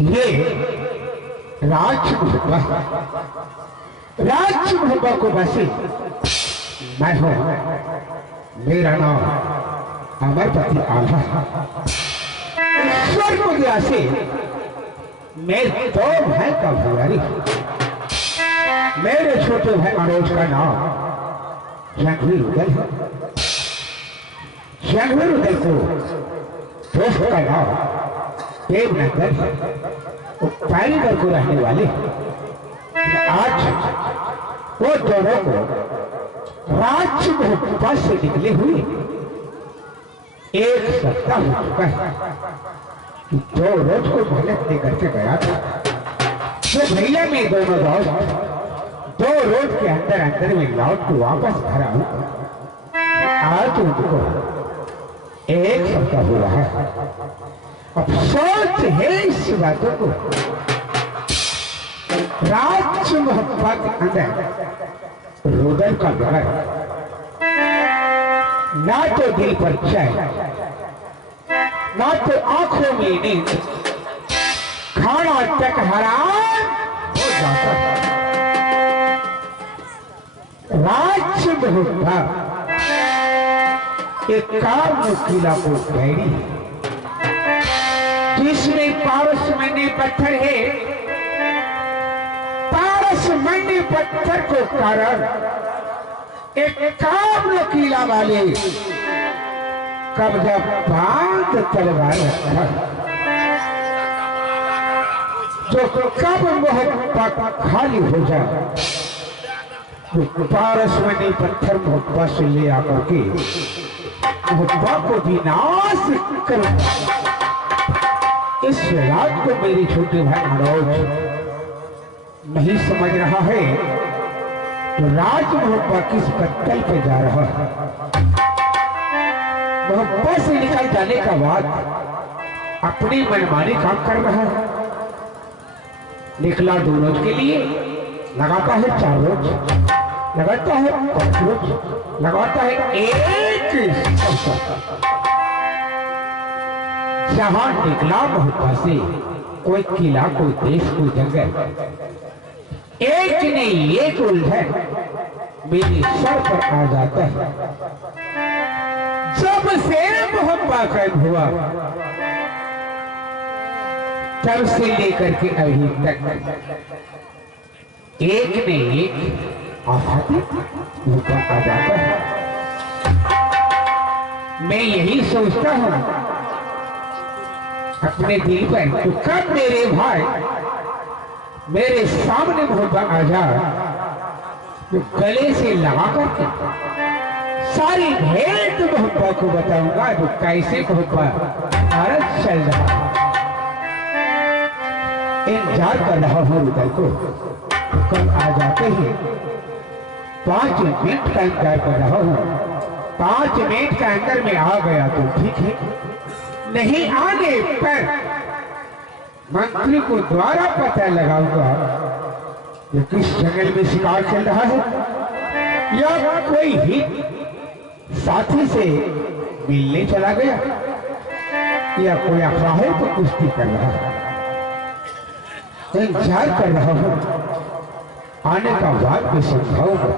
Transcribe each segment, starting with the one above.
ये राजमहबा राजमहबा को बसे मैं हूं। मेरा नाम अमरपति आल्हा। ईश्वर को दया से मैं दो भाई का भुआरी। मेरे छोटे भाई मनोज का नाम रणवीर उदल है। रणवीर उदल को दोस्त का नाम देवनगर है। वो पारीगर को रहने वाले। आज वो दोनों को राजमहबा से निकले हुए एक सप्ताह हो चुका है कि 2 रोज को मेहनत लेकर के गया था। जो भैया में दोनों दोस्त 2 रोज के अंदर अंदर में लौट को वापस घर आऊं। आज उनको एक सप्ताह हो रहा है। अफसोस है इस बातों को। राजमहबा के अंदर रुदल का घर ना तो दिल पर चैन, ना तो आंखों में नींद, खाना तक हराम हो जाता है। राजमहबा एक काम किला को बैरी जिसमें पारसमणि पत्थर है। पारसमणि पत्थर को कारण एक काम किला वाले कब्जा बांध तलवार रखा, जो कब मोहब्बत खाली हो जाए तो पारसमणि पत्थर मोहब्बा से ले आकर के मोहब्बा को विनाश कर। इस रात को मेरे छोटे भाई मनोज नहीं समझ रहा है तो राजमहबा किस पत्तल पे जा रहा है। मोहब्बा से निकल जाने का बाद अपनी मनमानी काम कर रहा है। निकला 2 रोज के लिए, लगाता है 4 रोज, लगाता है 5 रोज, लगाता है 1 जहां निकला मोहब्बा से कोई किला, कोई देश, कोई जंगल, एक नहीं एक उलझन मेरे सर पर आ जाता है। जब से मोहब्बा कैद हुआ तब से लेकर के अभी तक एक ने एक आफत ऊपर आ जाता है। मैं यही सोचता हूं अपने दिल पर, तो कब मेरे भाई मेरे सामने मोहब्बा आ जाए तो गले से लगा करके सारी भेंट मोहब्बा को बताऊंगा तो कैसे मोहब्बा भारत चल रहा। इंतजार कर रहा हूं हृदय को, कल आ जाते ही 5 मिनट का इंतजार कर रहा हूं। 5 मिनट के अंदर में आ गया तो ठीक है, नहीं आने पर मंत्री को द्वारा पता लगाऊंगा कि किस जंगल में शिकार चल रहा है, या कोई ही साथी से मिलने चला गया, या कोई अफवाहों को कुश्ती कर रहा है। इंतजार कर रहा हूं, आने का बाद में समझाऊंगा।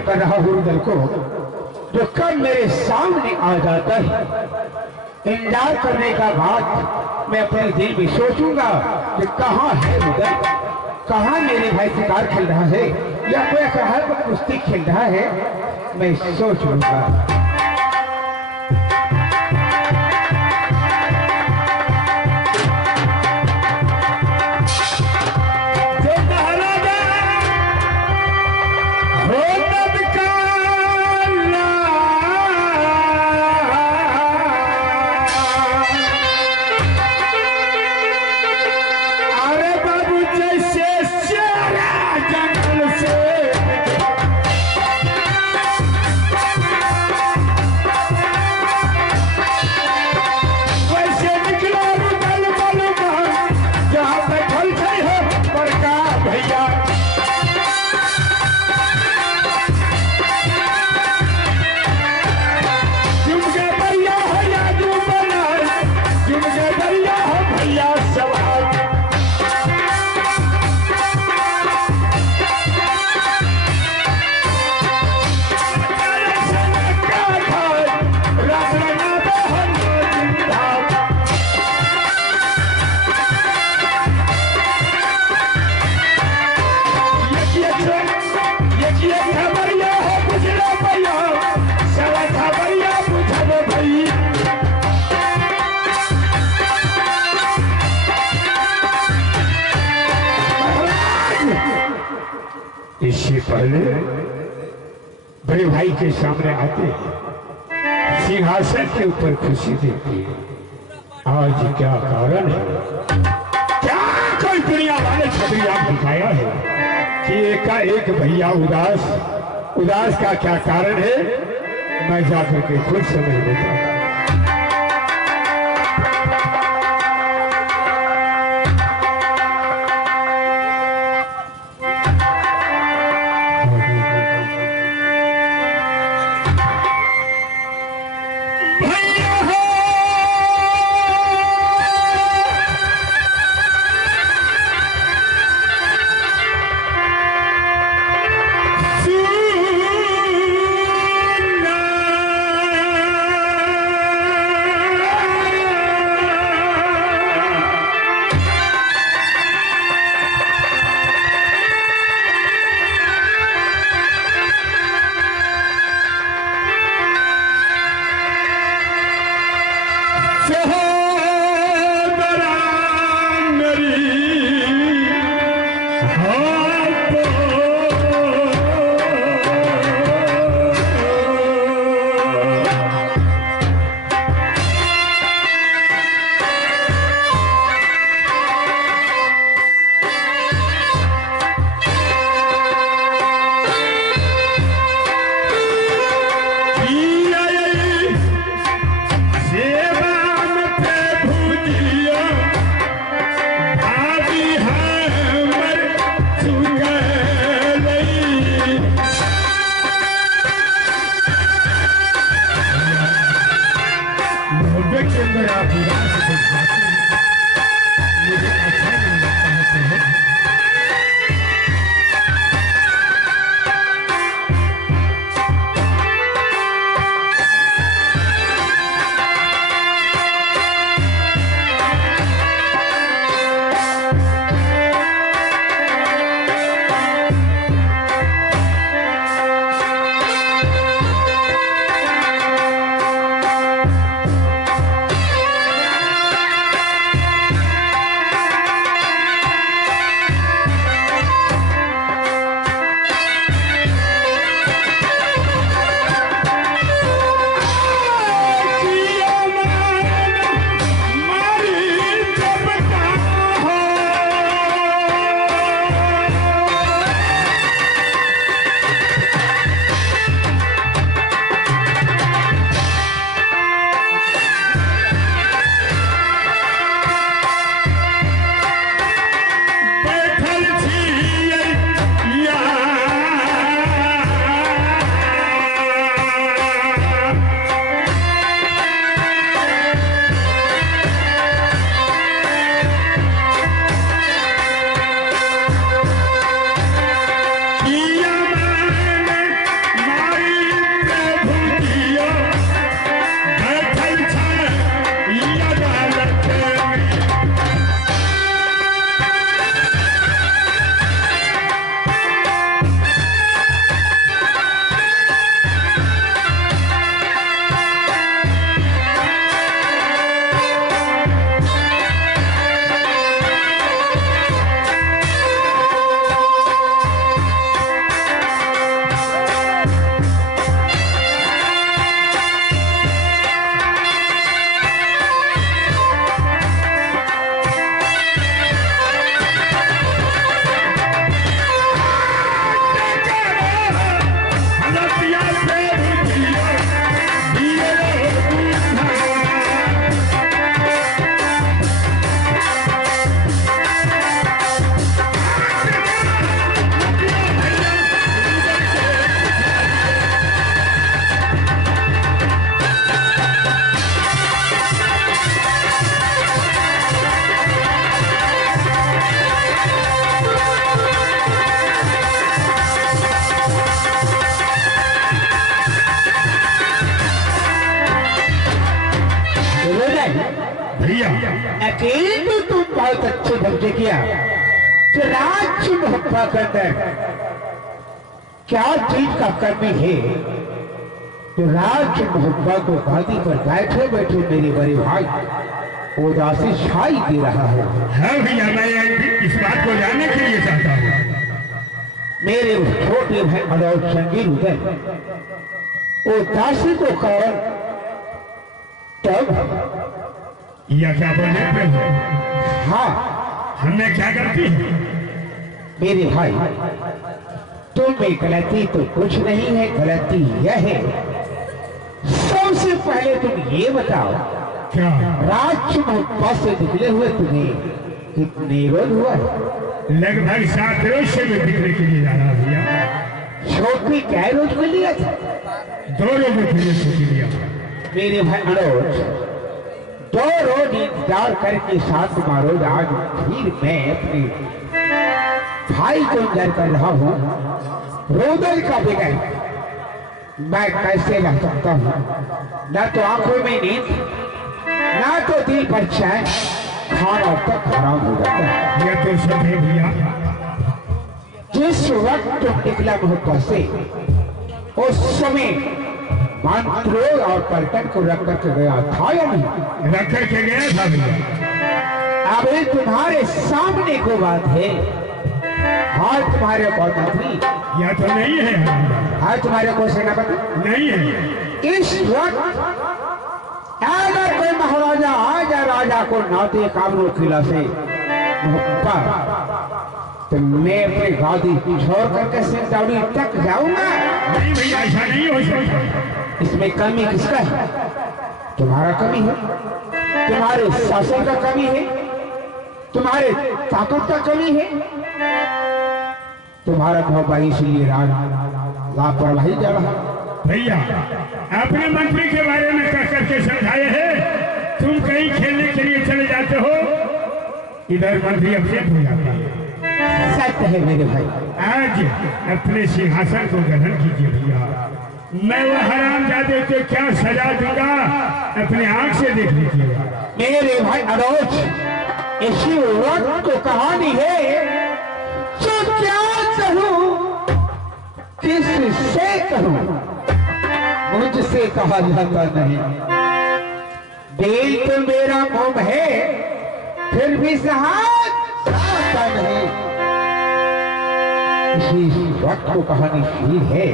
इंतजार कर रहा हूँ रुदल को, जो कब मेरे सामने आ जाता है। इंतजार करने का बाद मैं अपने दिल में सोचूंगा कि कहाँ है रुदल, कहाँ मेरे भाई शिकार खेल रहा है या कोई कहाँ पर कुश्ती खेल रहा है, मैं सोच लूंगा। इससे पहले बड़े भाई के सामने आते सिंहासन के ऊपर खुशी देती है। आज क्या कारण है, क्या कोई दुनिया वाले छतरी आप दिखाया है कि एकाएक भैया उदास का क्या कारण है, मैं जाकर के खुद समझ लेता हूँ। भैया अकेले तो तुम बहुत अच्छे ढंग से किया कि राज्य मुहब्बा के अंदर क्या चीज का कमी है तो राज्य मुहब्बा को गादी पर बैठे बैठे मेरे बड़े भाई उदासी छाई दे रहा है। हाँ भैया, मैं इस बात को जानने के लिए चाहता हूँ। मेरे उस छोटे भाई अडौट संगीत उदय उदासी को कारण तब या क्या बोले प्रभु? हाँ, हमने क्या गलती है? मेरे भाई तुम में गलती तो कुछ नहीं है, गलती यह है सबसे पहले तुम ये बताओ क्या राज्य मुहब्बा से निकले हुए तुम्हें कितने रोज हुआ है? लगभग 7 रोज से मैं बिकने के लिए जा रहा भैया। छोटी क्या रोज को लिया था? 2 रोजों के लिए छुट्टी लिया। मेरे भाई अनोज 2 रोज इंतजार करके 7वां रोज आज फिर मैं अपने भाई को इंतजार कर रहा हूँ। रोदल का बगैर मैं कैसे रह सकता हूँ? न तो आंखों में नींद, ना तो दिल पर चैन, खाना तक खराब हो जाता है। यह तो सब है भैया। जिस वक्त तुम निकला मुहब्बा से उस समय मंत्रों और पलटन को रख करके गया था या नहीं? रख करके गया था भैया। अभी तुम्हारे सामने को बात है। हाँ तुम्हारे को मंत्री या तो नहीं है? हाँ तुम्हारे को सेनापति नहीं है। इस वक्त अगर कोई महाराजा आ जाए राजा को नाते काबरू किला से मुहब्बा तो मैं अपनी गादी छोड़ करके सिंचाड़ी तक जाऊंगा। नहीं भैया, ऐसा नहीं हो सकता। इसमें कमी किसका है? तुम्हारा कमी है, तुम्हारे शासन का कमी है, तुम्हारे ताकत का कमी है, तुम्हारा मुहब्बा इसलिए लापरवाही जा रहा। भैया अपने मंत्री के बारे में कह करके समझाए हैं। तुम कहीं खेलने के लिए चले जाते हो, इधर मंत्री अपसेट हो जाता है। सत्य है मेरे भाई। आज अपने सिंहासन को ग्रहण कीजिए भैया। मैं वो हरामजादे को क्या सजा दूंगा अपने आंख से देख लीजिएगा। मेरे भाई अरोज इसी वक्त को कहानी है जो क्या कहूं किससे कहूं, मुझसे कहा जाता नहीं। दिल तो मेरा मोम है फिर भी सहाता नहीं। इसी वक्त को कहानी ही है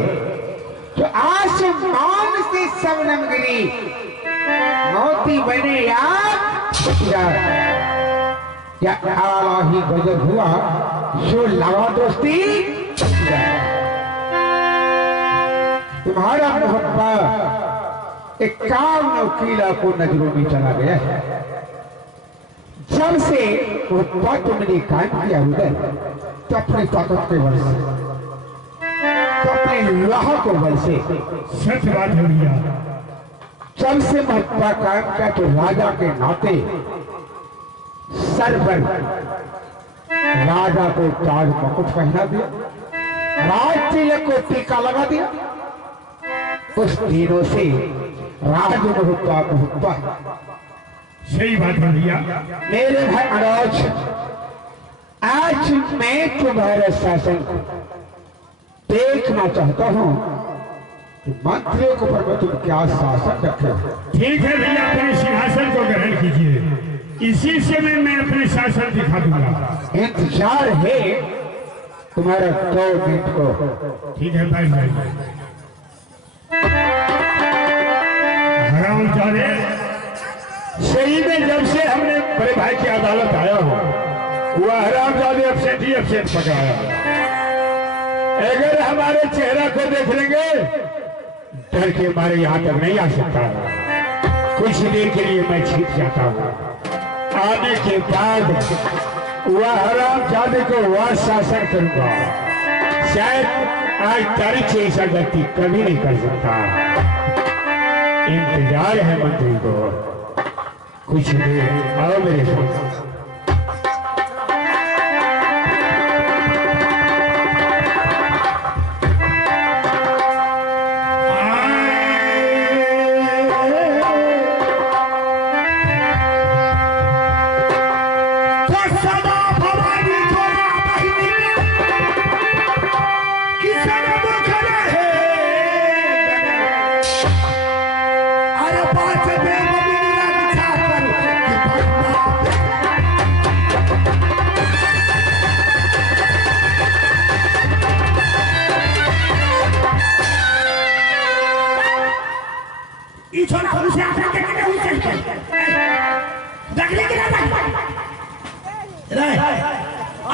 जो आसमान से सबनम गिरी मोती बने या आला ही गजब हुआ जो लगा दोस्ती। तुम्हारा मुहब्बा एक काम वकीला को नजरों में चला गया है। जब से मुहब्बा तुमने कायम किया उधर तो अपनी ताकत के बल से, तो अपने लाह को बल से। सच बात है भैया। जब से मुहब्बा कायम किया तो राजा के नाते सर पर राजा को ताज मुकुट पहना दिया, राज तिलक को टीका लगा दिया। उस दिनों से राज मुहब्बा। सही बात है भैया। मेरे भाई अनोज आज मैं तुम्हारे शासन को देखना चाहता हूँ कि मंत्रियों के ऊपर तुम क्या शासन रखे हो। ठीक है भैया, अपने सिंहासन को ग्रहण कीजिए। इसी से मैं अपने शासन दिखा दूंगा। इंतजार है तुम्हारा 2 मिनट को। ठीक है भाई भाई। हरामजादे, सही में जब से हमने बड़े भाई की अदालत आया हो वह हरामजादे अपसेट पकाया। अगर हमारे चेहरा को देख लेंगे डर के मारे यहाँ तक नहीं आ सकता। कुछ देर के लिए मैं छिप जाता हूँ। आने के बाद वह हरामजादे को वह शासन करूंगा। शायद आज तारीख से ऐसा गलती कभी नहीं कर सकता। इंतजार है मंत्री को। कुछ देर आओ मेरे साथ। सदा भवानी छोरा बहिनी किसन मुखर है अरे पाँच देव बिना विचार कर छोरा हमसे आकर के कहते हैं देखने के ना रे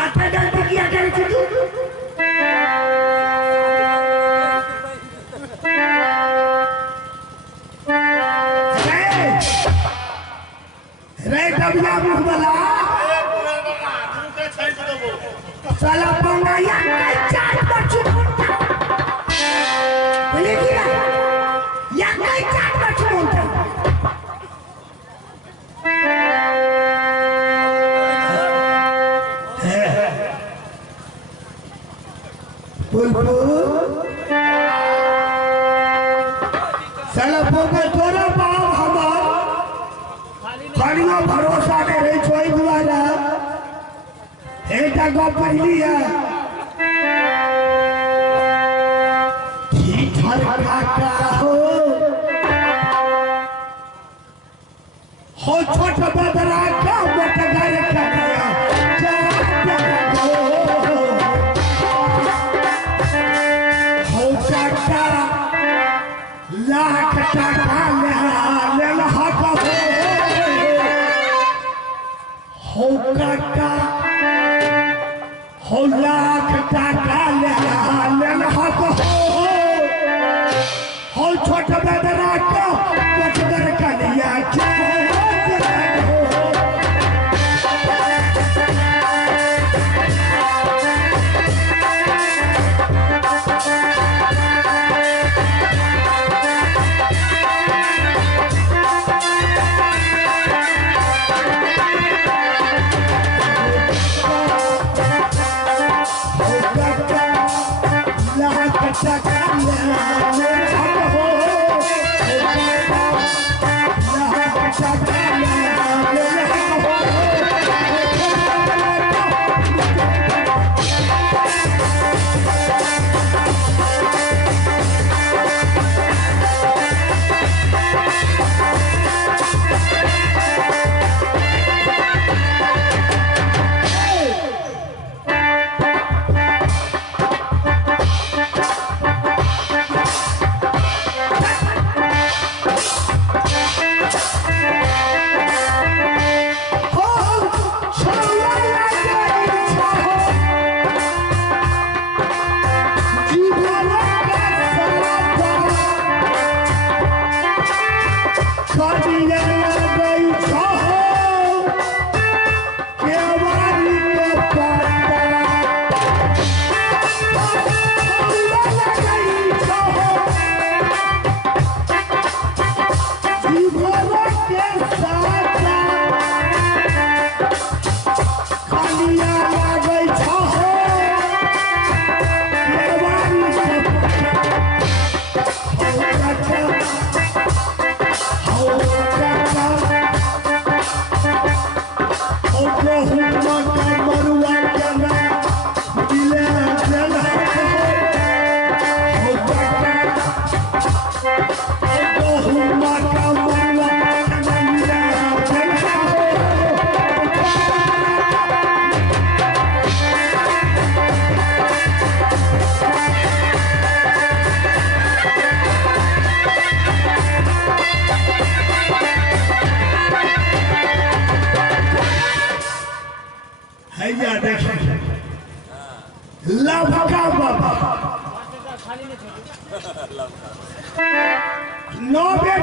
आता गलती किया करे तू रे कबिया मुख वाला साला पंगा या चार बच्चू बोले कि या कोई चार बच्चू बोलता बुलबुल साला पोके तोरा बाप हमार खालियो भरोसा करे छोई दुआरा एटा गप पहली है ठीक काका हो छोट बदरा का बटगर काका हो काका लाख टाका ले हक हो काका हो लाख टाका ले हक हो छोट बदरा का बटगर का लिया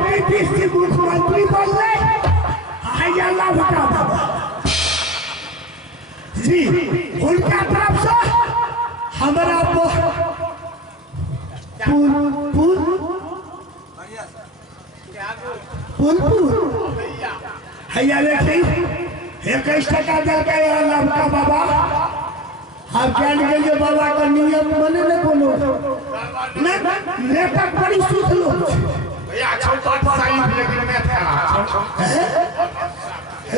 मुख्यमंत्री बनले जी उनका तरफ से हमारा हैया देखिए 21 टका दे के लड़का बाबा हम जान गए बाबा का नियम बने न कोनो नेता बड़ी सुध लो भैया छोटा साइज लेकिन मैं था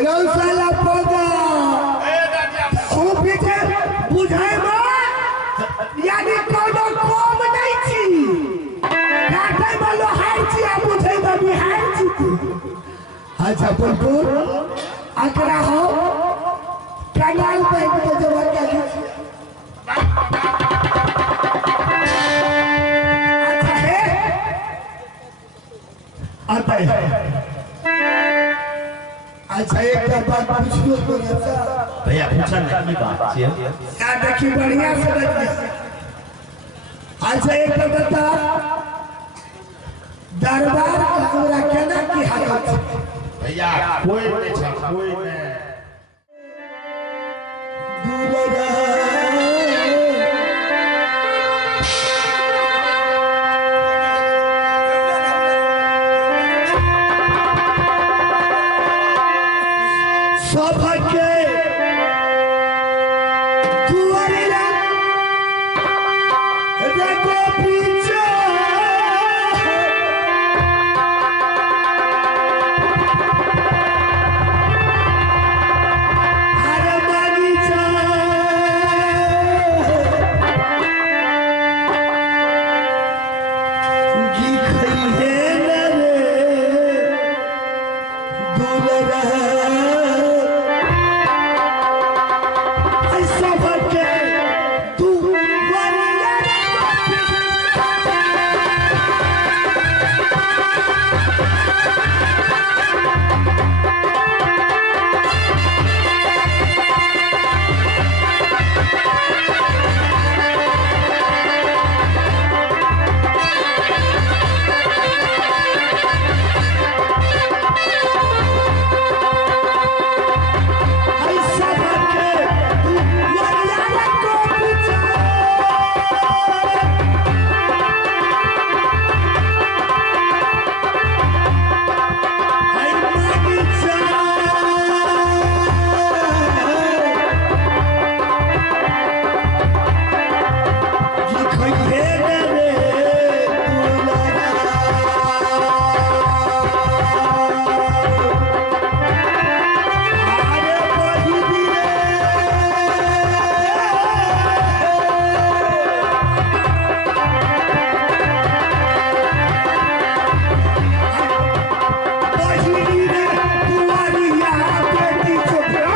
रौसाला पौधा ए अच्छा बुलबुल अकरा हो कंगाल पे तो जवाब क्या लीजिए अच्छा है आता है अच्छा एक बात पूछियो तो भैया पूछा नहीं बात है क्या देखी बढ़िया से देखिए अच्छा एक बता दरबार का हमरा केना की हालत है भैया कोई नहीं छा कोई नहीं दुलरा सभके दुआरिया रगो पीछे अरे मानी जा गी खइले रे दुलरा ऐसा भटके तू वरिया ऐसा भटके तू वरिया को पीछे आई मानी जा गी खइले रे अरे बहिनी बहिनी रे दुआरिया बेटी चोपड़ा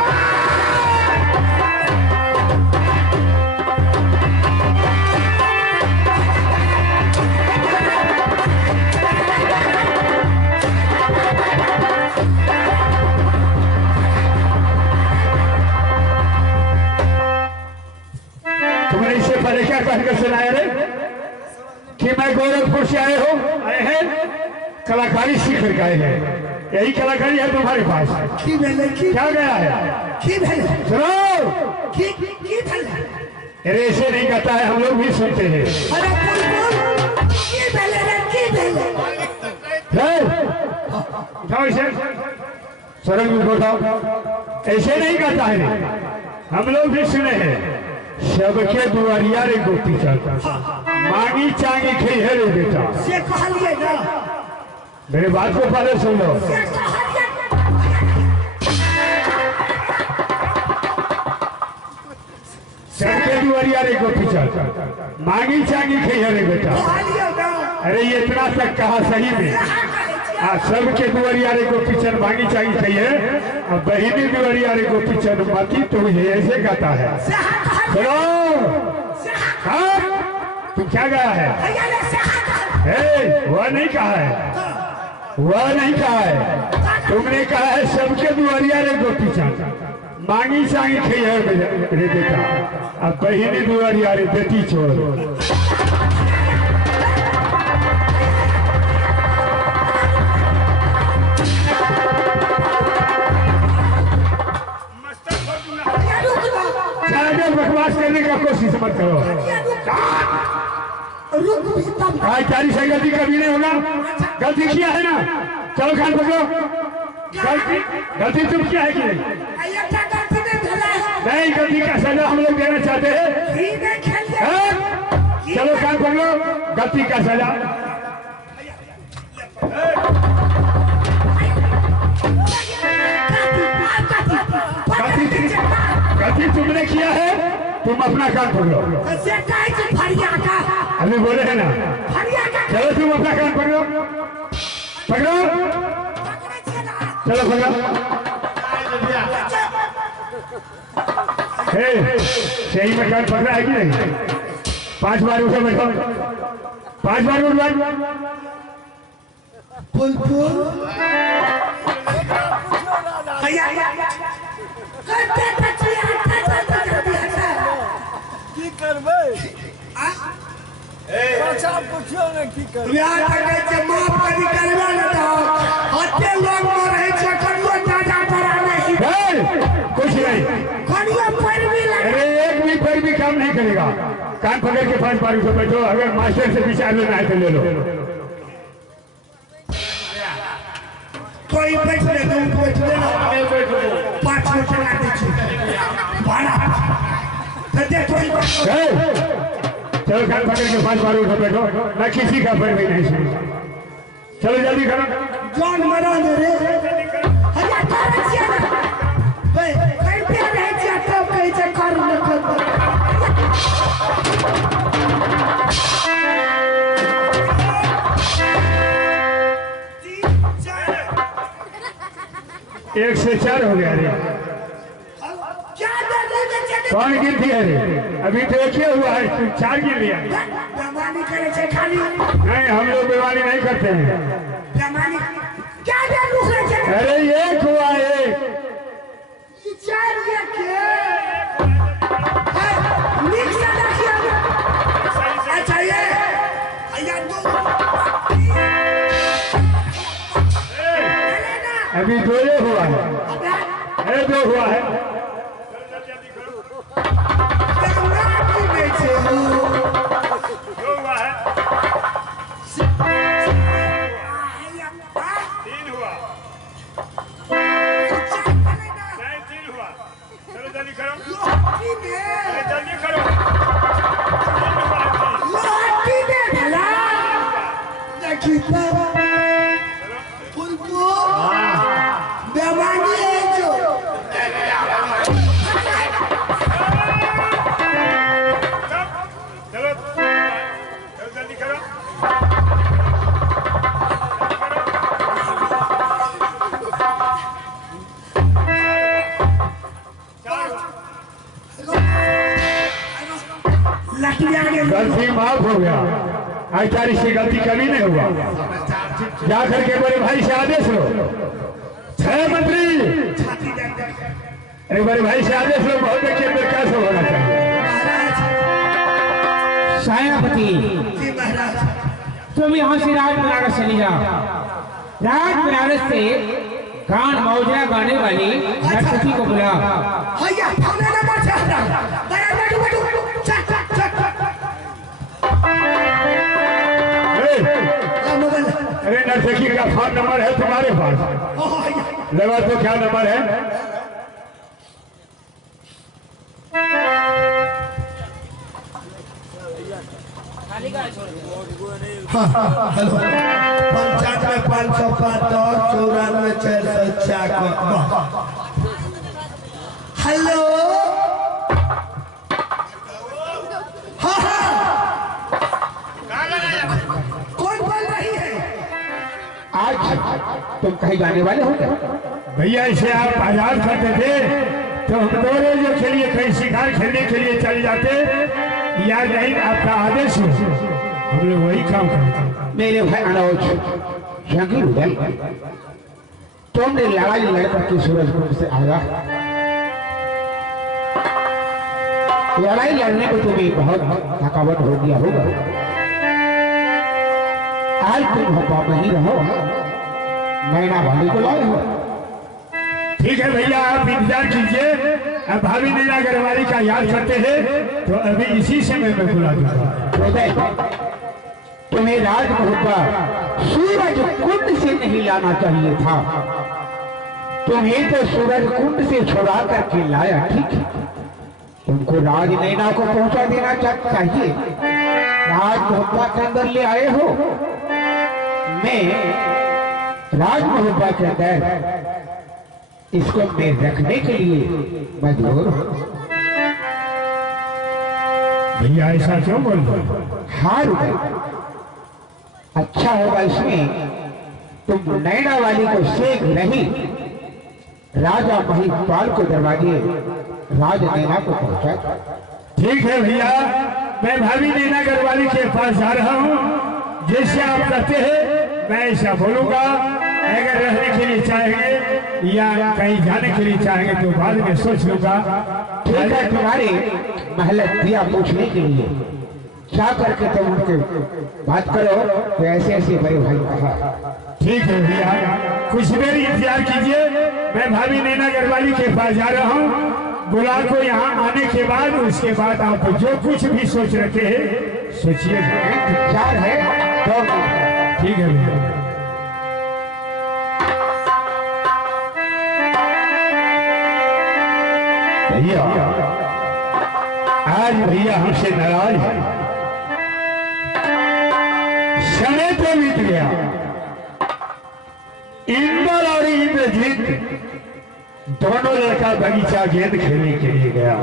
तुमने इससे पहले क्या कहकर सुनाया रे कि मैं गोरखपुर से आए हैं कलाकारी सीख कर आए हैं यही कलाकारी है तुम्हारे पास की भेले की क्या गया है की भेले सुनो की भेले अरे ऐसे नहीं कहता है हम लोग भी सुनते हैं अरे बुलबुल की भेले रे की भेले उठाओ इसे सरल में उठाओ ऐसे नहीं कहता है हम लोग भी सुने हैं सबके दुआरिया रे गोपी चलता मांगी चांगी खई है रे बेटा से कहलिए ना मेरे बात को पहले सुन लो से कहलिए सबके दुआरिया रे गोपी चलता मांगी चांगी खई है रे बेटा कहलिए ना अरे ये इतना तक कहा सही में सबके दुआरिया रे को पिछन मांगी चाहिए चाहिए अब बहिनी दुआरिया रे को पिछन मती तो ये ऐसे कहता है सुनो हाँ तू क्या गया है वह नहीं कहा है वह नहीं कहा है तुमने कहा है सबके दुआरिया रे को पिछन मांगी चांगी खई है रे बेटा अब बहिनी दुआरिया रे बेटी छोड़ बकवास करने का कोशिश मत करो भाई तारी से गलती कभी नहीं होगा गलती किया है ना चलो खान पकड़ो गलती तुम क्या है कि नहीं गलती का सजा हम लोग देना चाहते हैं चलो खान पकड़ो गलती का सजा गलती तुमने किया है तुम अपना काम पकड़ो अभी बोले है ना चलो तुम अपना काम पकड़ो पकड़ो चलो भैया सही में कान पकड़ा है कि नहीं? 5 बार उठो बैठो, 5 बार उठ बार फुलफुल भैया करते बच्चे की करबे बच्चा पूछियो ने की करबे बियाह करे के माफ करी करबे न तो हत्ते लोग मरे छै कनियो दादा डरावे की कुछ नहीं। कनियो पैर भी लगे। अरे एक भी पैर भी काम नहीं करेगा। कान पकड़ के 5 बार उठो बैठो। अगर मास्टर से विचार लेना है तो ले लो। कोई बैठ ले तुम बैठ ले ना 5 टका दे छी भाड़ा तो दे कोई चलो कान पकड़ के 5 बार उठो बैठो। मैं किसी का पैर भी नहीं सुनूं। चलो जल्दी करो। जान मरा दे रे हया कर छिया ना बे कई पे रह छिया तब कहि छै कर न कर। एक से 4 हो गया रे। क्या दे कौन गिर दिया रे? अभी तो एक ही हुआ है, तू 4 गिर लिया। बेमानी करे छै खाली नहीं, हम लोग बेवानी नहीं करते हैं। बेमानी क्या दे दूसरे छै अरे एक हुआ है। ई 4 ये के नीक से देखिए। अच्छा ये हया दो अभी 2 हुआ है। अरे 2 हुआ है। गलती माफ हो गया। आज तारीख से गलती कभी नहीं हुआ। जाकर के बड़े भाई से आदेश लो। है मंत्री, अरे बड़े भाई से आदेश लो। महोदय के अंदर क्या सब होना चाहिए? सेनापति तुम यहाँ से राज बनारस चली जाओ। राज बनारस से गान मौजरा गाने वाली नर्तकी को बुलाओ। हया थाने ना मत हटा दया बैठो बैठो चक चक चक अरे नर्तकी का फोन नंबर है तुम्हारे पास? लगा तो क्या नंबर है? हाँ हेलो 95 505 94 456। हेलो हाँ हाँ कौन बोल रही है? आज तुम कहीं जाने वाले हो क्या? भैया इसे आप आजाद करते थे तो हम 2 रोज के लिए कहीं शिकार खेलने के लिए चले जाते। या नहीं आपका आदेश है, हम लोग वही काम करते। मेरे भाई अनुज जंगल उदय, तुमने लड़ाई लड़कर के सूरजकुंड से आया। लड़ाई लड़ने में तुम्हें बहुत थकावट हो गया होगा। आज तुम हवा में ही रहो, नैना वाली को लाए हो। ठीक है भैया, आप इंतजार कीजिए। अब भाभी नैना गरवाली का याद करते हैं तो अभी इसी समय में बुला दूंगा। तुम्हें राजमहल का सूरज कुंड से नहीं लाना चाहिए था। तुम्हें तो सूरज कुंड से छुड़ा करके लाया, ठीक है। तुमको राज नैना को पहुंचा देना चाहिए। राजमहल के अंदर ले आए हो। मैं राजमहल के अंदर इसको मैं रखने के लिए मजबूर हूं। भैया ऐसा क्यों बोल रहे? हार गए। अच्छा होगा इसमें तुम नैना वाली को शेख नहीं राजा महिपाल को दरवाजे राज नैना को पहुंचा। ठीक है भैया, मैं भाभी नैना गढ़वाली के पास जा रहा हूँ। जैसे आप कहते हैं मैं ऐसा बोलूंगा। अगर रहने के लिए चाहेंगे या कहीं जाने के लिए चाहेंगे तो बाद में सोच लूंगा। ठीक है, तुम्हारे महल दिया पूछने के लिए क्या करके तुम उनके बात करो तो ऐसे ऐसे बड़े भाई कहा। ठीक है भैया, कुछ देर इंतजार कीजिए। मैं भाभी नैना गढ़वाली के पास जा रहा हूँ। बुला को यहाँ आने के बाद उसके बाद आप जो कुछ भी सोच रखे हैं सोचिए। इंतजार है तो ठीक है भैया। भैया आज भैया हमसे नाराज है। समय तो बीत गया। इंद्र और इंद्रजीत दोनों लड़का बगीचा गेंद खेलने के लिए गया।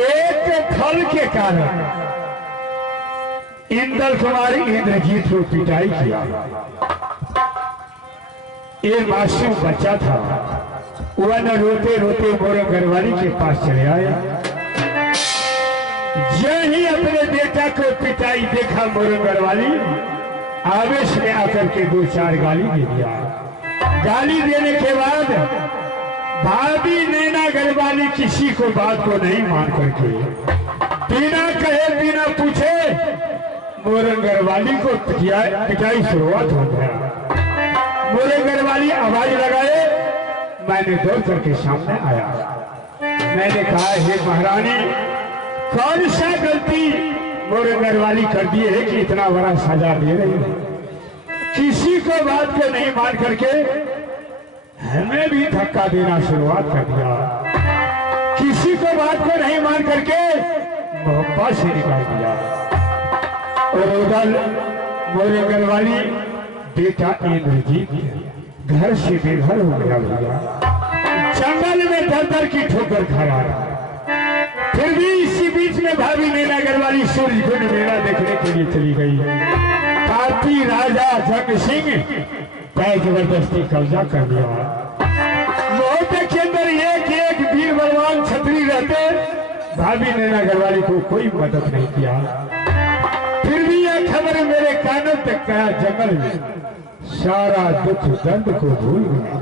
एक फल के कारण इंद्र कुमार इंद्रजीत को पिटाई किया। ये मासूम बच्चा था, वह न रोते रोते मोरंग गढ़वाली के पास चले आया। यही अपने बेटा को पिटाई देखा मोरंग गढ़वाली आवेश में आकर के 2-4 गाली दे दिया। गाली देने के बाद भाभी नैना गढ़वाली किसी को बात को नहीं मान करके बिना कहे बिना पूछे मोरंग गढ़वाली को पिटाई शुरुआत हो गया। मोरंग गढ़वाली आवाज लगाए, मैंने दौड़ करके सामने आया। मैंने कहा, हे महारानी, कौन सा गलती मोरंग गढ़वाली कर दी है कि इतना बड़ा सजा दे रही है। किसी को बात को नहीं मान करके हमें भी धक्का देना शुरुआत कर दिया। किसी को बात को नहीं मान करके मोहब्बत से निकाल दिया। और उधर मोरंग गढ़वाली बेटा इंद्रजीत घर से बेघर हो गया। भैया जंगल में दर की ठोकर खा रहा। फिर भी इसी बीच में भाभी नैना गढ़वाली सूर्यकुंड मेला देखने के लिए चली गई। काफी राजा जंग सिंह पर जबरदस्ती कब्जा कर लिया। मोहब्बत के अंदर एक वीर बलवान छतरी रहते, भाभी नैना गढ़वाली को कोई मदद नहीं किया। फिर भी यह खबर मेरे कानों तक गया। जंगल में सारा दुख दर्द को भूल गया।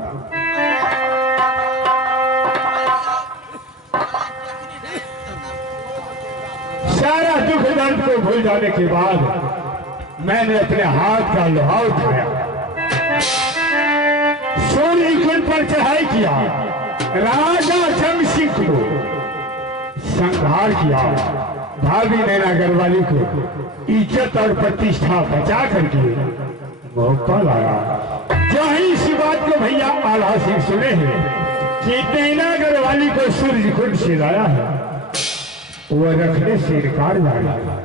सारा दुख दर्द को भूल जाने के बाद मैंने अपने हाथ का लोहा उठाया, सूर्यकुंड पर चढ़ाई किया, राजा जंग सिंह को संहार किया। भाभी नैना गढ़वाली को इज्जत और प्रतिष्ठा बचा करके मौका लाया। जो ही इस बात को भैया आला सिंह सुने हैं कि नैना गढ़वाली को सूर्यकुंड से लाया है, वह रखने से इनकार जा रहा है।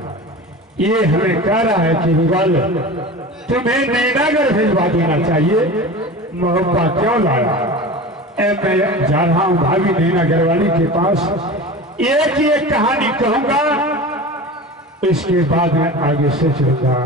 ये हमें कह रहा है कि मुगल तुम्हें नैनागढ़ भिजवा देना चाहिए, मोहब्बत क्यों लाया। मैं जा रहा हूँ भाभी नैना गढ़वाली के पास, एक कहानी कहूंगा, इसके बाद मैं आगे से चलूंगा।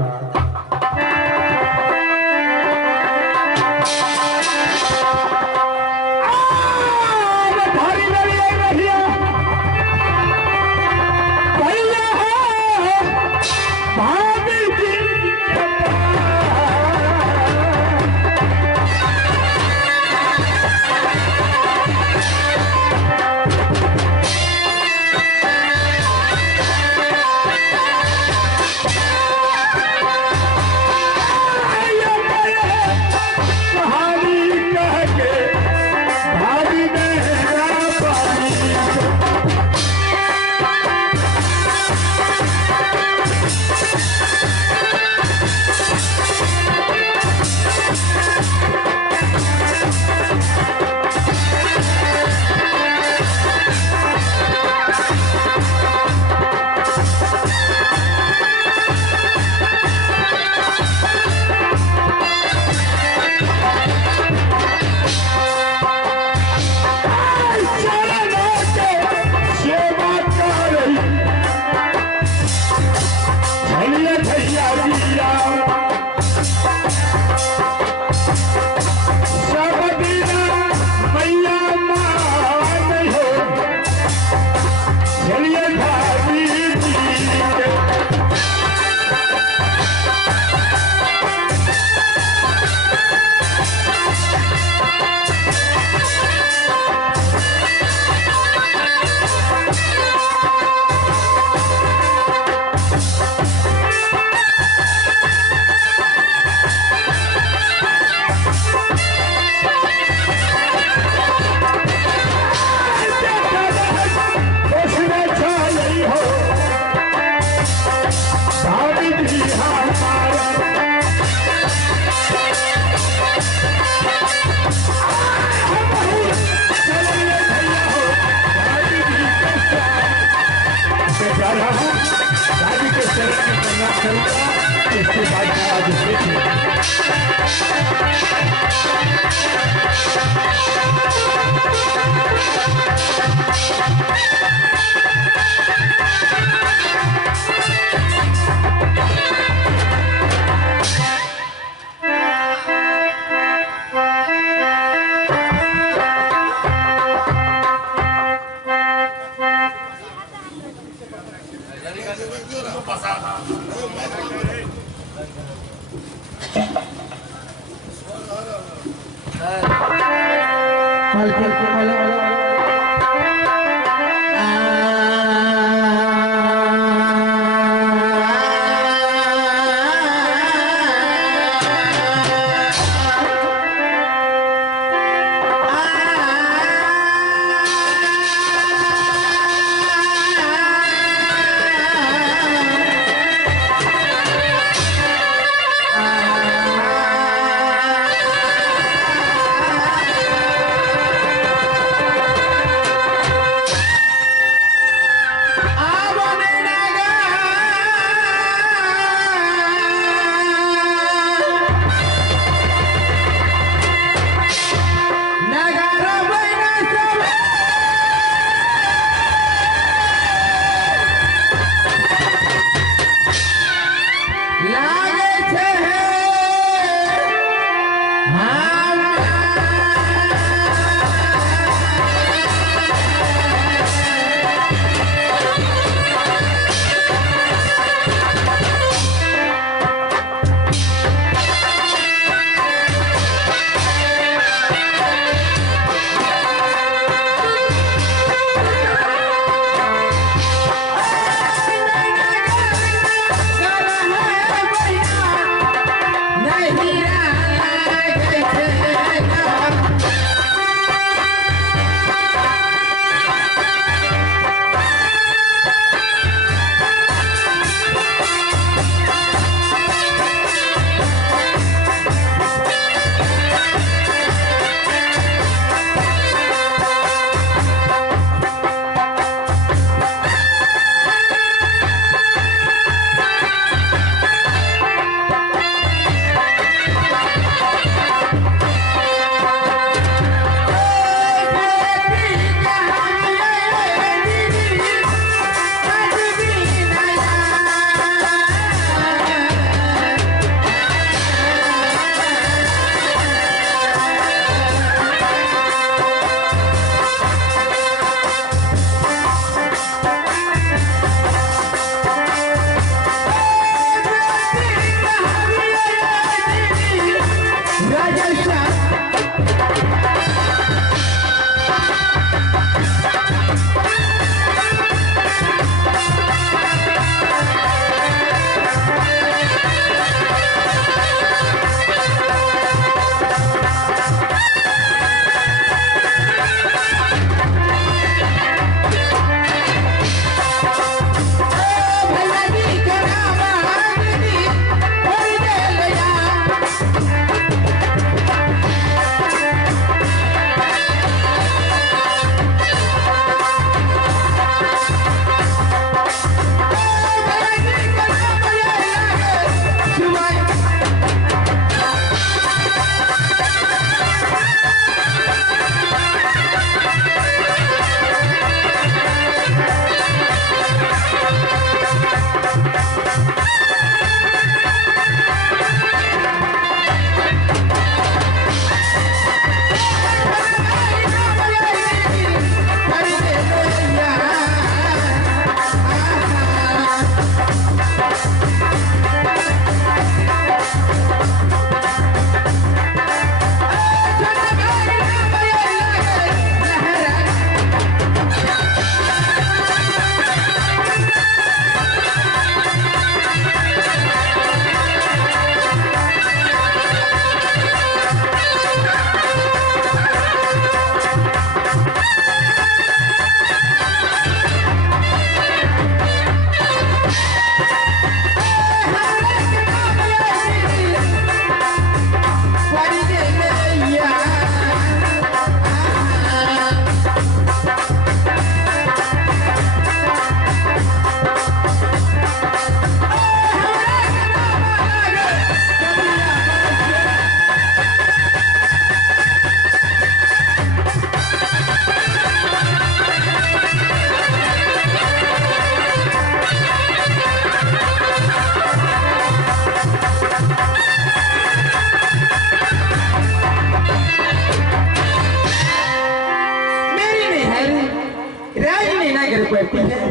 पड़ती है,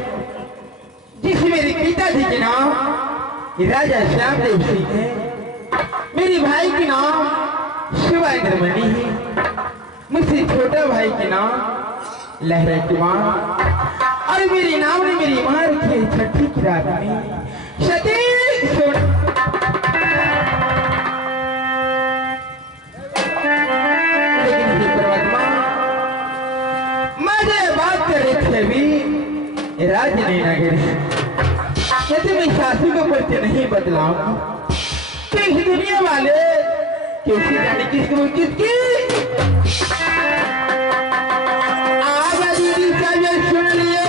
जिस मेरे पिताजी के नाम राजा श्यामदेव सिंह है, मेरे भाई के नाम शिवेंद्र मणि है। किसी छोटे भाई के नाम लहरे कुमार और मेरे नाम ने मेरी मां रखी है छठी की रात में सती सुन। लेकिन हे परमात्मा मुझे बात कर रहे थे भी राज नहीं नगर यदि मैं सासू को पढ़ते नहीं बदलाऊं तो इस दुनिया वाले कैसे जाने किसको किसकी आजा दीदी सब सुन लिए।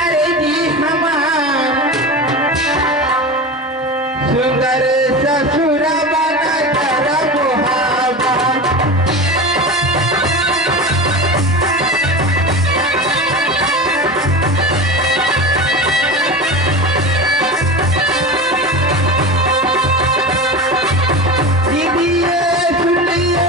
अरे जी हमार सुंदर ससुरा बना कर मोहाबा दीदी ये सुन लिए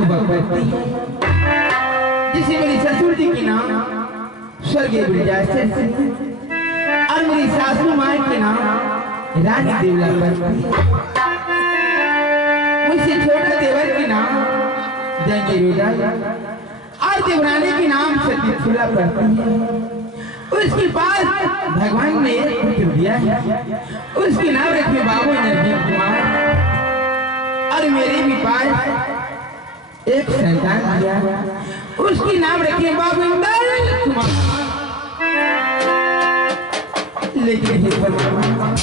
हुआ करती है, जिसे मेरी ससुर जी की नाम स्वर्गीय ब्रजासर सिंह और मेरी सासू माँ के नाम रानी देवला करती है। मुझसे छोटे देवर के नाम जंगे रुदाल और देवरानी के नाम सती फूला करती है। उसके पास भगवान ने एक पुत्र दिया है, उसके नाम रखे बाबू नरजीत कुमार और मेरे भी पास एक संतान दिया, उसके नाम रखे बाबू इंदर कुमार। लेकिन हे भगवान,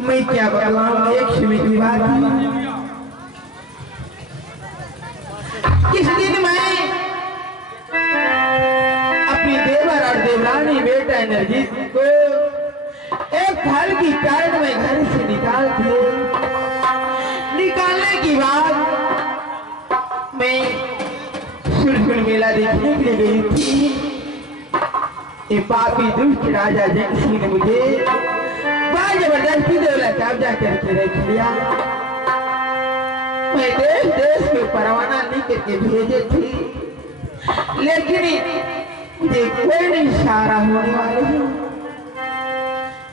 मैं क्या बताऊं, एक समय की बात है। किस दिन मैं अपने देवर और देवरानी बेटा नरजीत को एक फल की कार्ड में घर से निकाल दिए। निकालने के बाद मैं सुरसुर मेला देखने के लिए गई थी। ये पापी दुष्ट राजा जगसिंह ने मुझे बड़ा जबरदस्ती देवला कब्जा करके रख लिया। मैं देश देश के परवाना लेकर के भेजे थी, लेकिन मुझे कोई नहीं सहारा होने वाले हैं।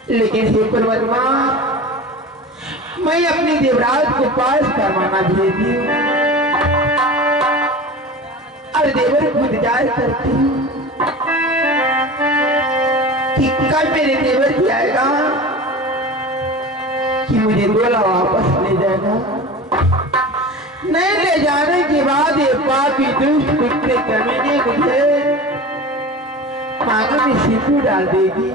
लेकिन हे परमात्मा, मैं अपनी देवराज को पास करवाना भेजी और देवर को इंतजार करती हूँ कि कब मेरे देवर भी आएगा कि मुझे गोला वापस ले जाएगा। नहीं ले जाने के बाद ये पापी दुष्ट कुत्ते कमीने मुझे मांगों में सिंदूर डाल देगी।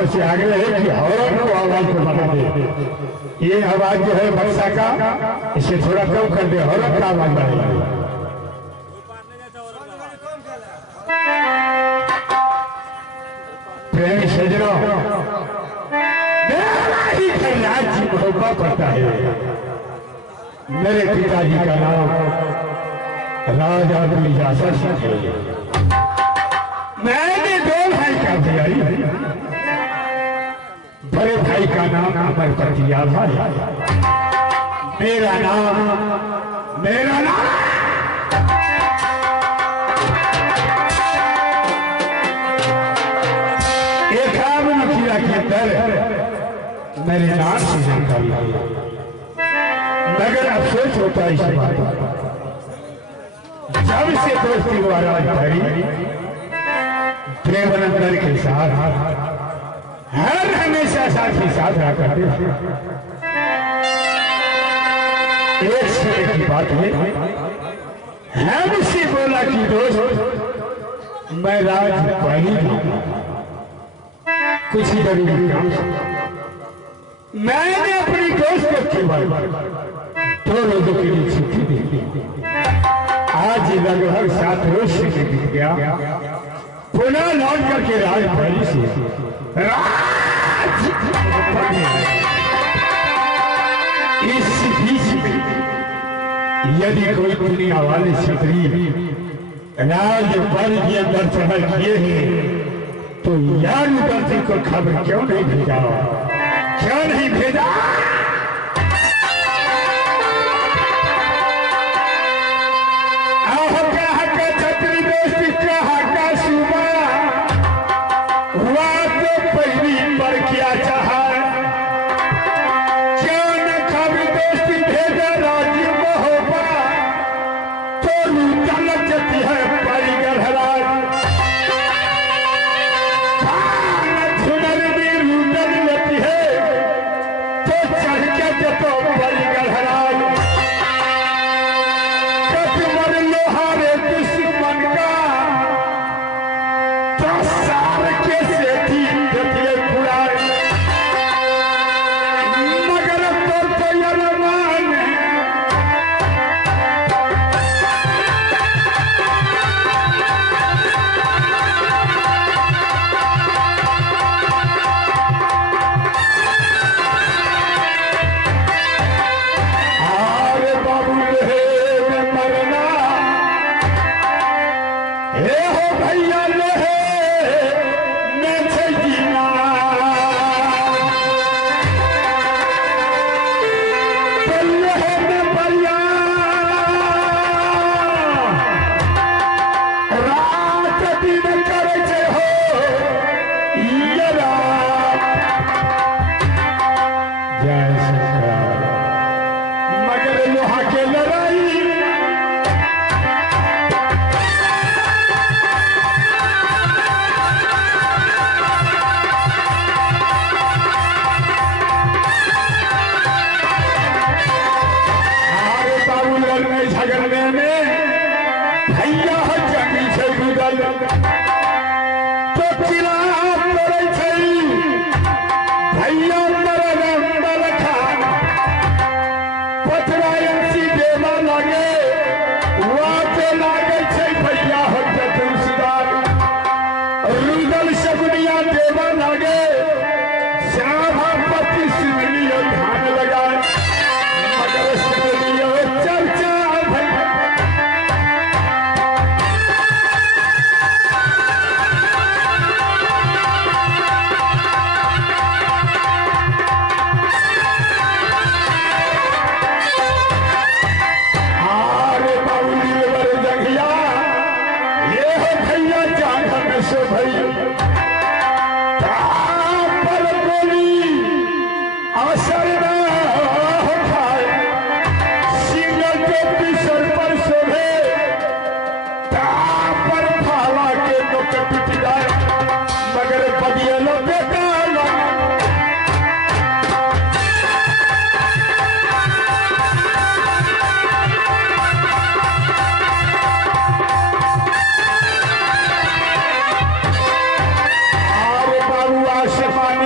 मास्टर से आग्रह है कि हॉर्न को आवाज को बढ़ा दे। ये आवाज जो है बक्सा का, इसे थोड़ा कम कर दे, हॉर्न का आवाज बढ़ेगा। प्रेमी सजनों, मेरा ही राज्य मोहब्बत पड़ता है। मेरे पिताजी का नाम राजा मिर्जा सिंह है। मैंने दो भाई का भाई, बड़े भाई का नाम अमर प्रतिया भाई, मेरा नाम एक आम नखीरा के अंदर मेरे नाम से जानकारी है, मगर अफसोस होता है इस बात पर। जब से दोस्ती द्वारा धरी प्रेमानंदर के साथ हर हमेशा साथ ही साथ रहा करते थे। एक समय की बात है, हमसे बोला कि दोस्त मैं राज पहली कुछ ही जरूरी काम से मैंने अपनी दोस्त को केवल 2 रोजों के लिए छुट्टी दे दी। आज लगभग 7 रोज से बीत गया, पुनः लौट करके राजधानी से इस बीच में यदि कोई दुनिया वाले छतरी राजभर के अंदर चढ़ किए हैं तो यार उधर को खबर क्यों नहीं भेजा, क्यों नहीं भेजा? छतरी दोस्ती कहा का सुबह हुआ तो पहली पर क्या चाहा, क्यों न खबर दोस्ती भेजा राजी मोहब्बत तो लूटा लगती है पाई गहराज। आसमान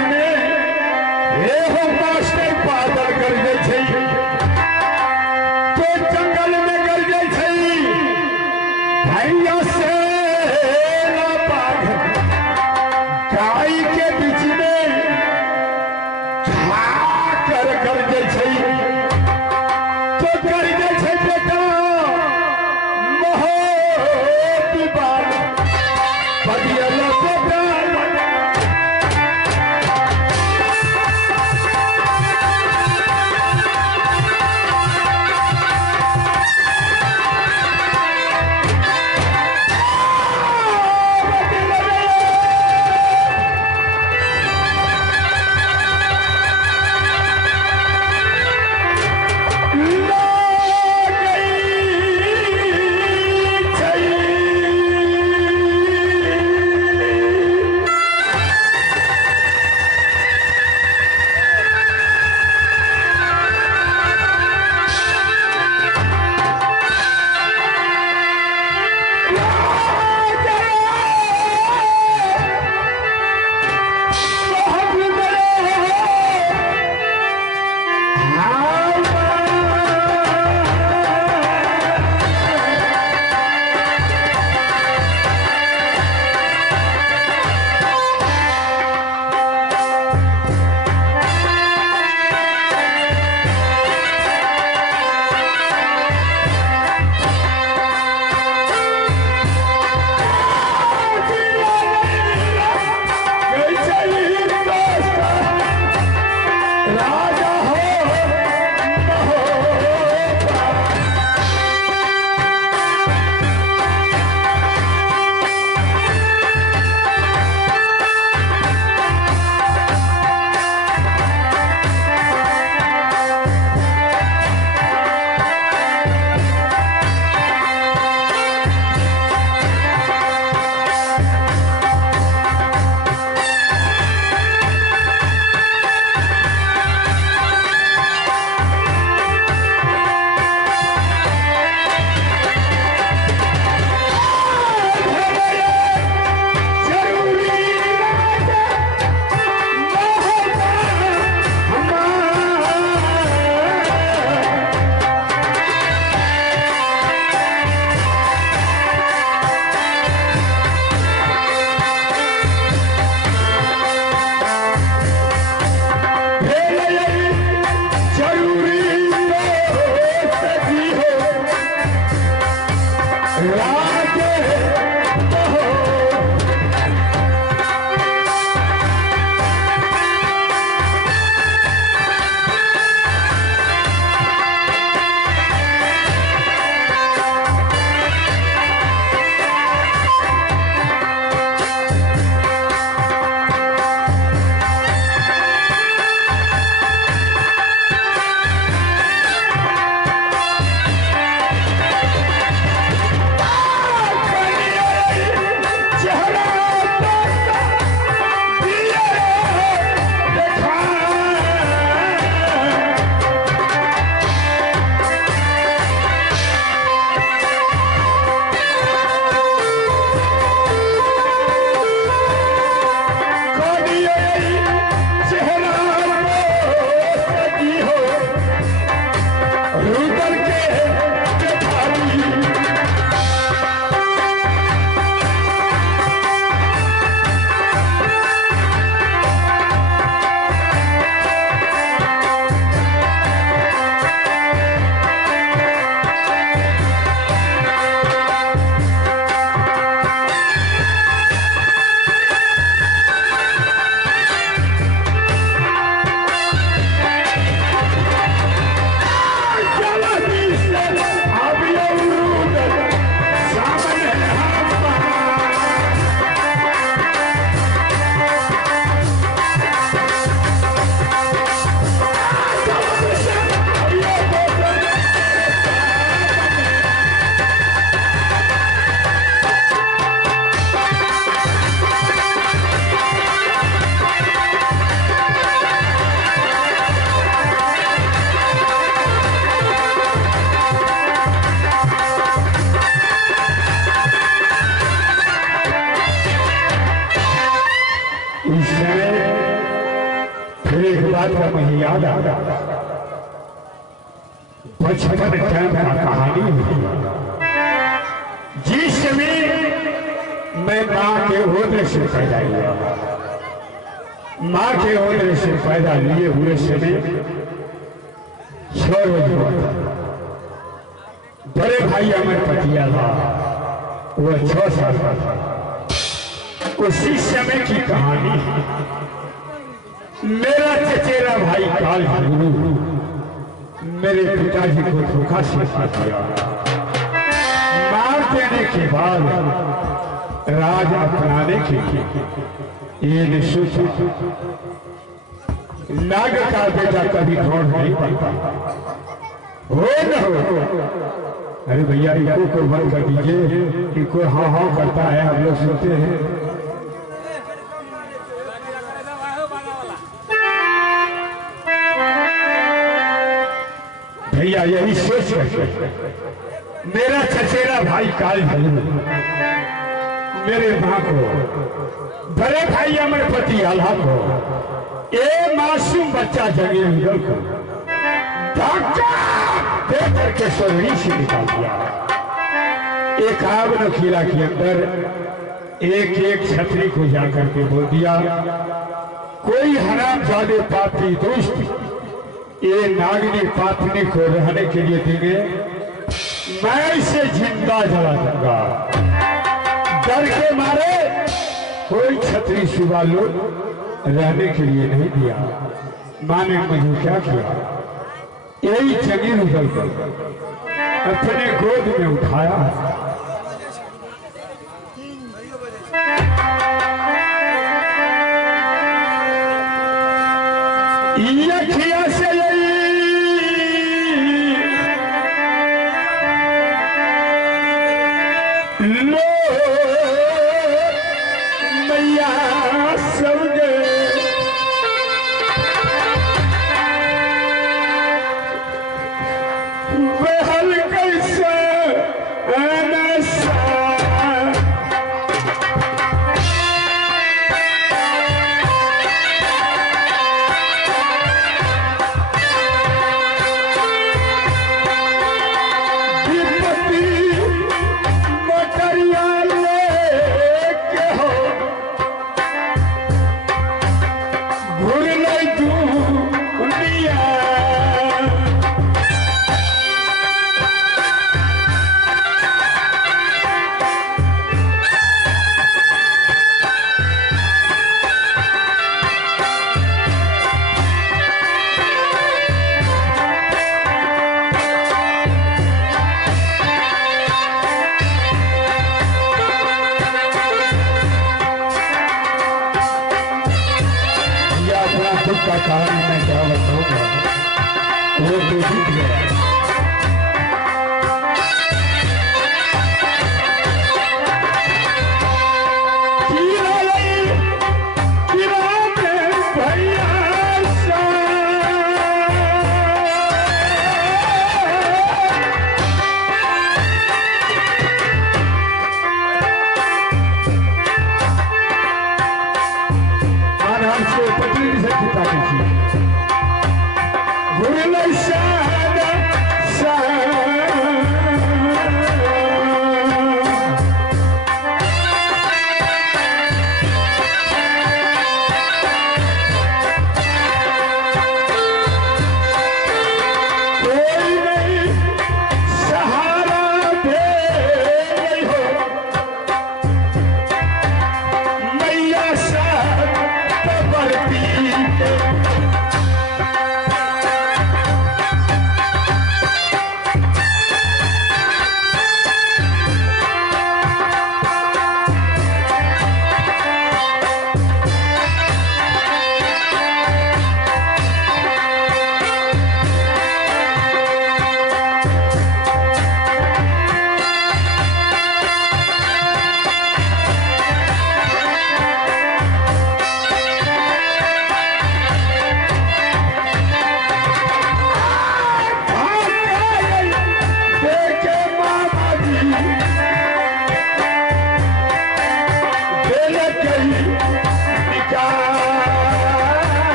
याद आ बचपन टाइम का कहानी जिस समय मैं माँ के ओदरे से पैदा हुआ, माँ के ओदरे से पैदा लिए हुए समय 6 रोज हुआ था। बड़े भाई अमर पतिया था, वो 6 साल का था। उसी समय की कहानी है। मेरा चचेरा भाई काल गुरु मेरे पिताजी को धोखा सिखा दिया। मार देने के बाद राज अपनाने के लिए ये सोचा नाग का बेटा कभी ढोंढ नहीं पड़ता, हो न हो। अरे भैया इनको को बंद कर दीजिए, इनको हाँ हाँ करता है, हम लोग सुनते हैं। भैया यही सोच मेरा चचेरा भाई काल मेरे माँ को, बड़े भाई अमरपति आल्हा को, ये मासूम बच्चा जगह को दे करके सोरणी से निकाल दिया। एक आग नखीला के अंदर एक एक छतरी को जाकर के बोल दिया, कोई हरामजादे पापी दुष्ट ये नागिनी पापनी को रहने के लिए देंगे, मैं इसे जिंदा जला दूंगा। डर के मारे कोई छतरी सुबह लोग रहने के लिए नहीं दिया। माँ ने मुझे क्या किया, यही जगीर उगल कर अपने गोद में उठाया। यखिया से लो मैया सबके बहल कैसे का कहानी मैं क्या बताऊंगा, वो तो जीत गया। Putri bisa kita kunci. Guru Syahada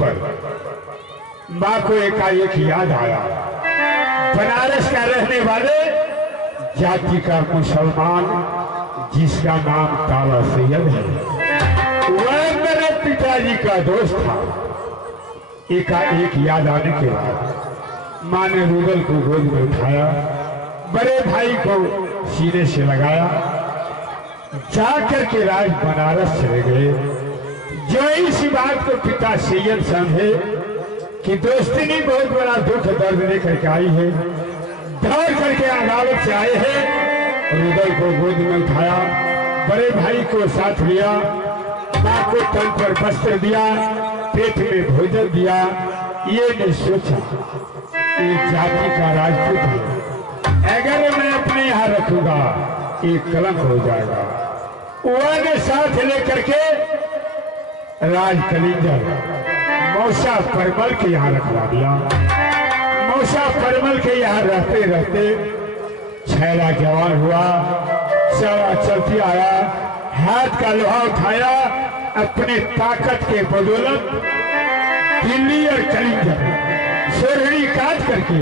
पर माँ को एकाएक याद आया, बनारस का रहने वाले जाति का मुसलमान जिसका नाम काला सैयद है, वह मेरे पिताजी का दोस्त था। एकाएक याद आने के बाद माँ ने रुदल को गोद में उठाया, बड़े भाई को सीने से लगाया, जाकर के राज बनारस चले गए। जो इस बात को पिता सैयद समझे कि दोस्ती बहुत बड़ा दुख दर्द लेकर के आई है, दौड़ करके अदालत से आए हैं, रुदल को गोद में उठाया, बड़े भाई को साथ लिया, माँ को तन पर वस्त्र दिया, पेट में भोजन दिया। ये नहीं सोचा एक जाति का राजपूत है, अगर मैं अपने यहाँ रखूंगा एक कलंक हो जाएगा। वह ने साथ लेकर के राज कलिंजर मौसा परमल के यहाँ रखवा दिया। मौसा परमल के यहाँ रहते रहते छैला जवान हुआ, सारा चलती आया, हाथ का लोहा उठाया, अपने ताकत के बदौलत दिल्ली और कलिंजर सोरहड़ी काट करके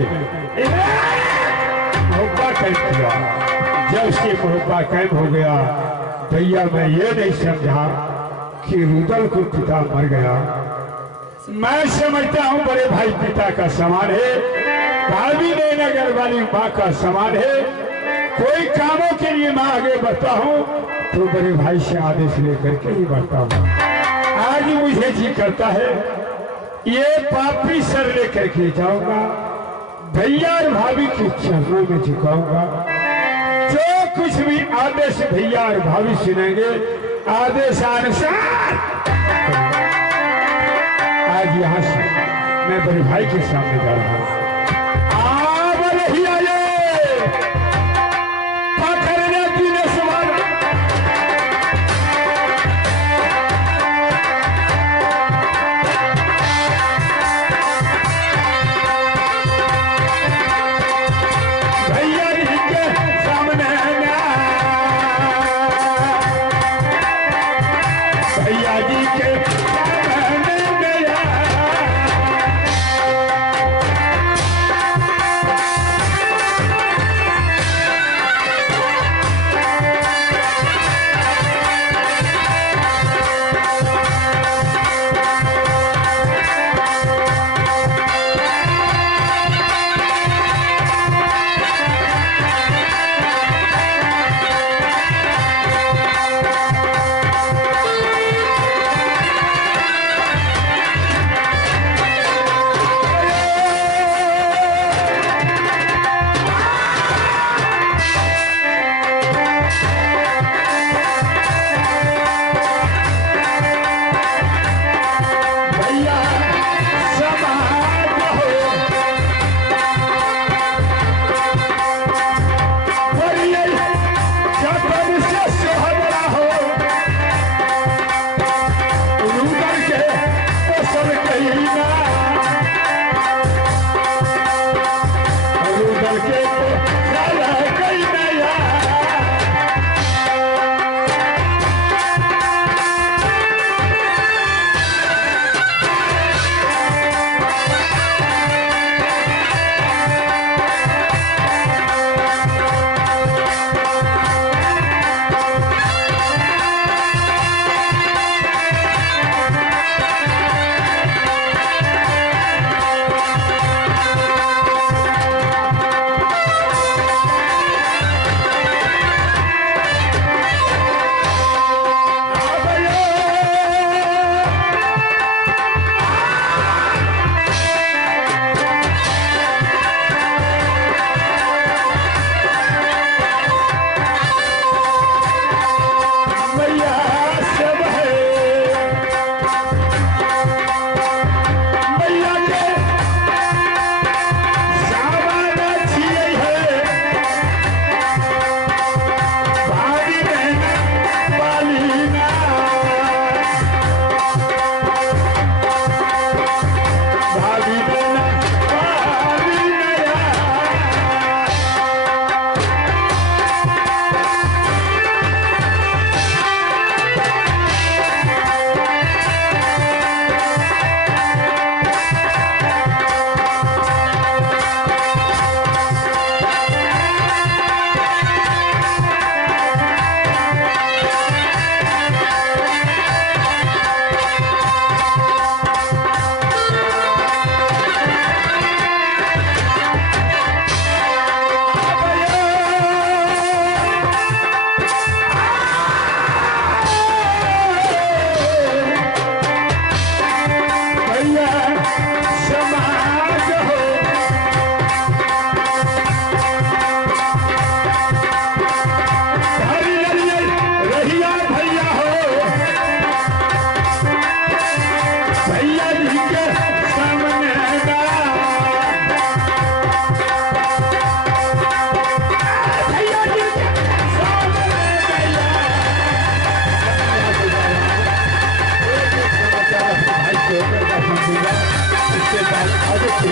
मुहब्बा कैद किया। जब से मुहब्बा कैद हो गया, भैया मैं ये नहीं समझा कि रुदल को पिता मर गया। मैं समझता हूँ बड़े भाई पिता का समान है, भाभी नगर वाली माँ का समान है। कोई कामों के लिए मैं आगे बढ़ता हूँ तो बड़े भाई से आदेश लेकर के ही बढ़ता हूँ। आज मुझे जी करता है ये पापी सर लेकर के जाऊंगा, भैया और भाभी के चरणों में झुकाऊंगा। जो कुछ भी आदेश भैया और भाभी सुनेंगे, आदेशानुसार आज यहाँ से मैं बड़े भाई के सामने जा रहा हूँ।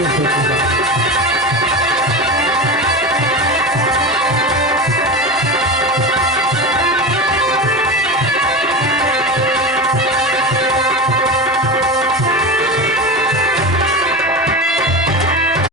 से